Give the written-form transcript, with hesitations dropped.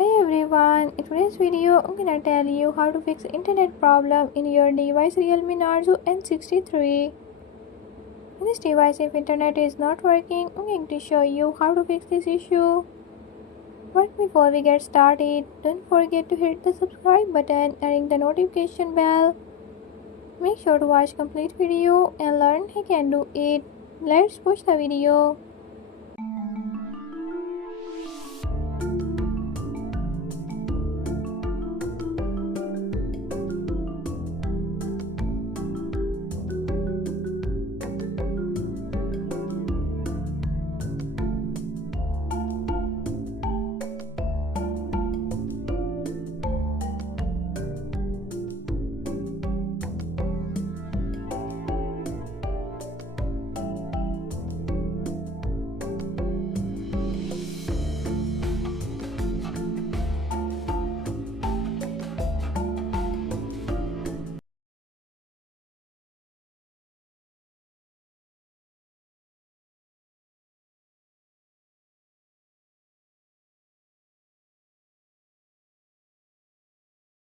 Hey everyone, in today's video I'm gonna tell you how to fix internet problem in your device Realme Narzo N63. In this device, if internet is not working, I'm going to show you how to fix this issue. But before we get started, don't forget to hit the subscribe button and ring the notification bell. Make sure to watch complete video and learn how you can do it. Let's push the video.